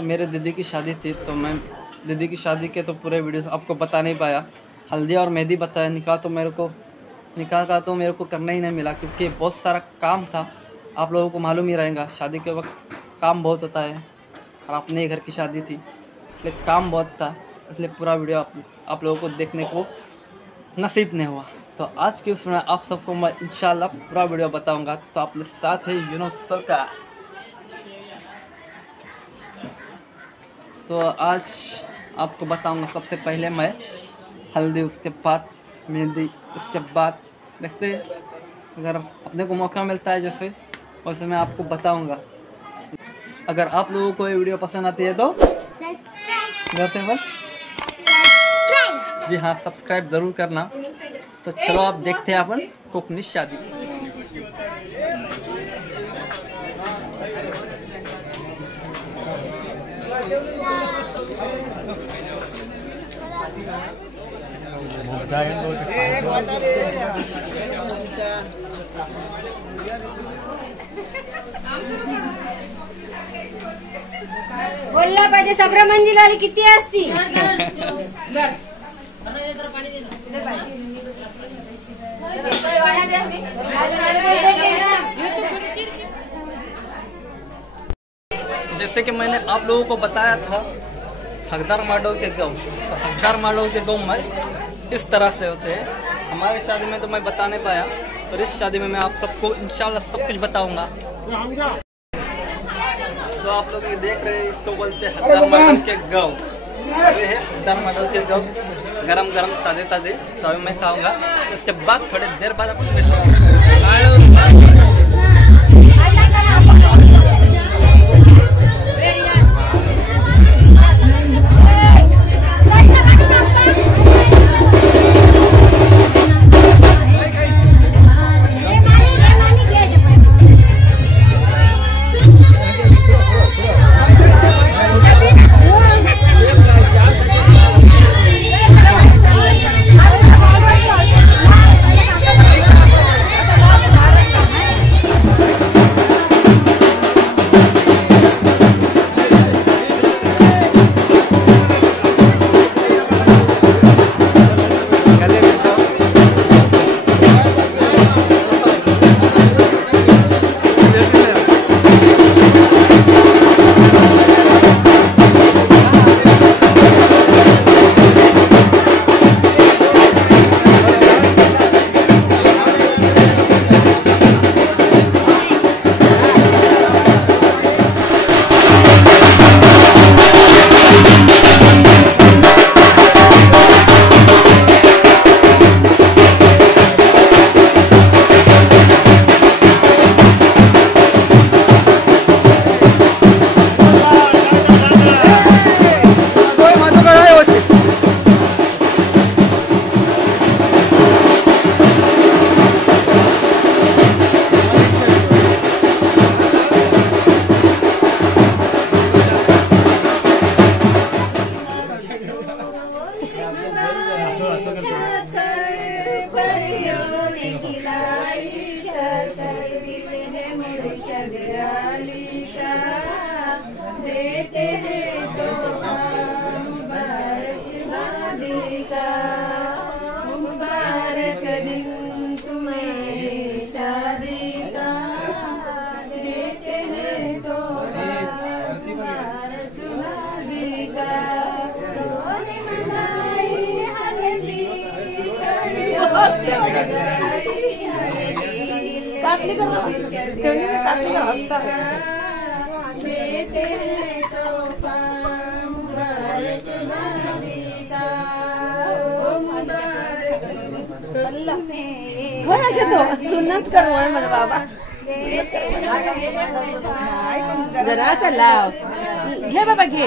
तो मेरे दीदी की शादी थी, तो मैं दीदी की शादी के तो पूरे वीडियो आपको बता नहीं पाया। हल्दी और मेहंदी बताया, निकाह का तो मेरे को करना ही नहीं मिला, क्योंकि बहुत सारा काम था। आप लोगों को मालूम ही रहेगा, शादी के वक्त काम बहुत होता है, और अपने घर की शादी थी इसलिए काम बहुत था, इसलिए पूरा वीडियो आप लोगों को देखने को नसीब नहीं हुआ। तो आज की उसमें आप सबको मैं इंशाल्लाह पूरा वीडियो बताऊंगा। तो आप लोग साथ है यूनुस सरकार। तो आज आपको बताऊंगा सबसे पहले मैं हल्दी, उसके बाद मेहंदी, उसके बाद देखते हैं, अगर अपने को मौका मिलता है जैसे वैसे मैं आपको बताऊंगा। अगर आप लोगों को ये वीडियो पसंद आती है तो जी हाँ, सब्सक्राइब ज़रूर करना। तो चलो आप देखते हैं अपन कोकनी शादी। बोलला पाहिजे सब्र मंजिलाली किती असती जैसे कि मैंने आप लोगों को बताया था हकदार माडो के गाँव, तो हकदार माडो के गाँव में इस तरह से होते हैं। हमारी शादी में तो मैं बता नहीं पाया, पर इस शादी में मैं आप सबको इंशाल्लाह सब कुछ बताऊंगा। तो आप लोग ये देख रहे हैं, इसको बोलते हैं हकदार माडो के गाँव। ये है हकदार माडो के गाँव, गरम गरम ताजे ताजे। तो अभी मैं खाऊंगा, उसके बाद थोड़ी देर बाद अपन मिलते देते हैं तो मुबारक दिन तुम्हें शादी का, देते हैं तो मुबारक शादी का। काटली का हंसता देते हैं तो मुबारक शादी का, मुबारक तो सुन्नत करो है मेरे बाबा, जरा सा लाओ घे बाबा घे।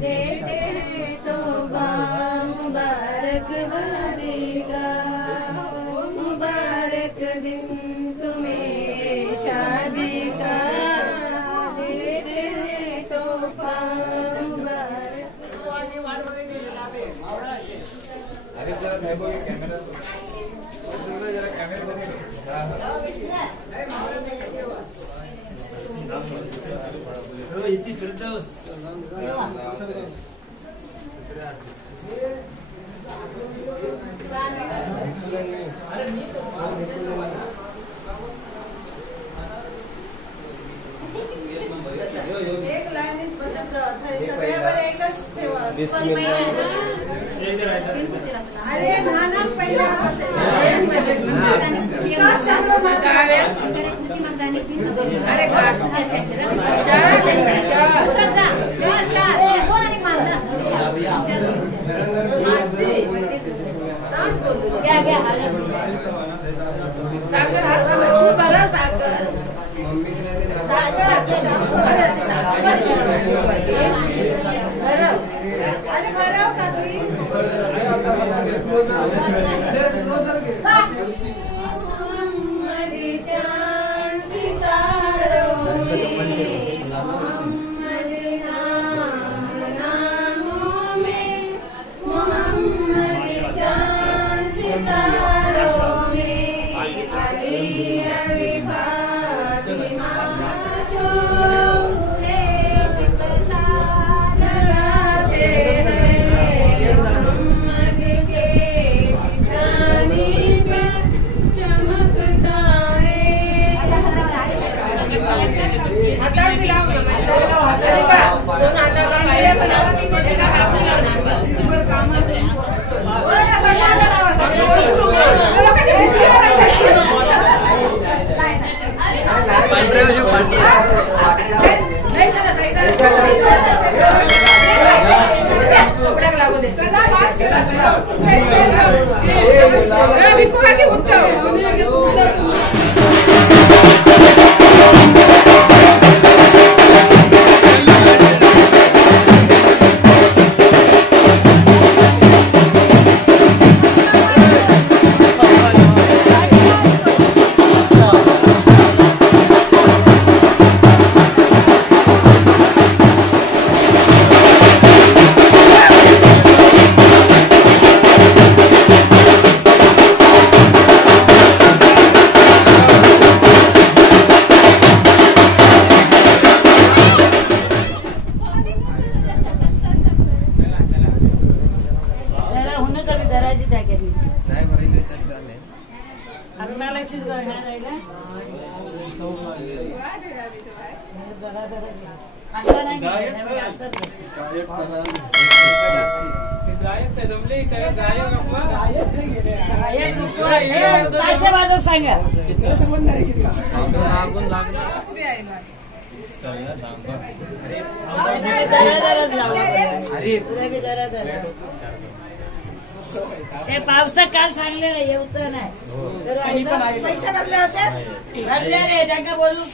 देते हैं तो मुबारक बनेगा, मुबारक दिन तुम्हें शादी का, देते हैं तो मुबारक। अरे नाना पहिला पावसा काल सांगले नाही उतर नाही पैसे भरले होते भरले रे त्यांना बोलू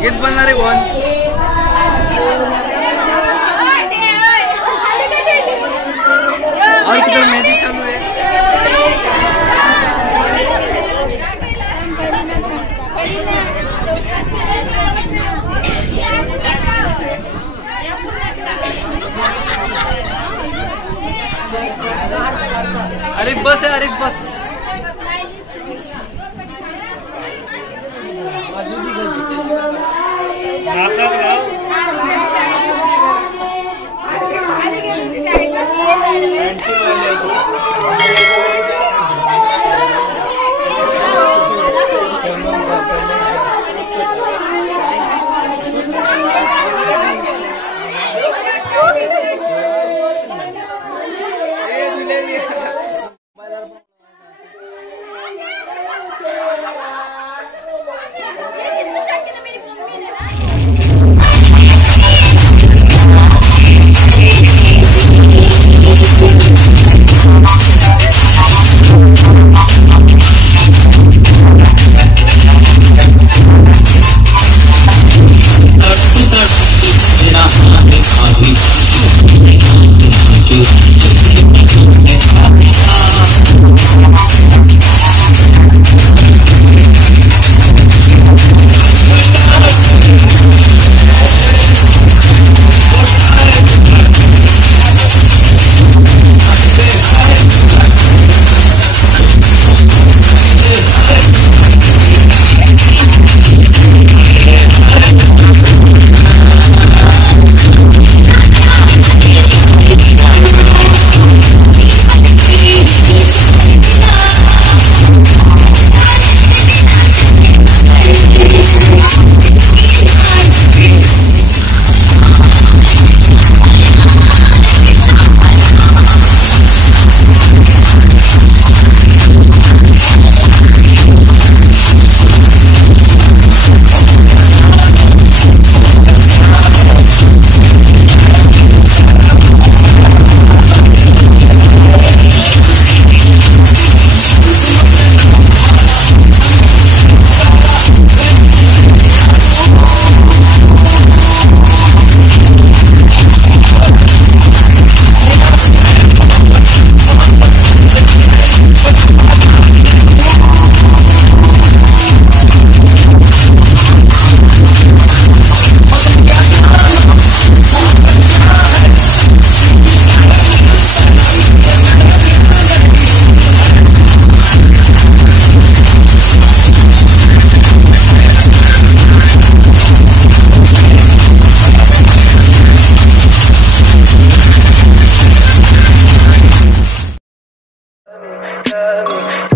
गीत बनणारे कोण? और तिकडे मेहंदी चालू आहे.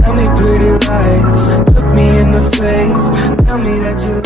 Tell me pretty lies, look me in the face. Tell me that you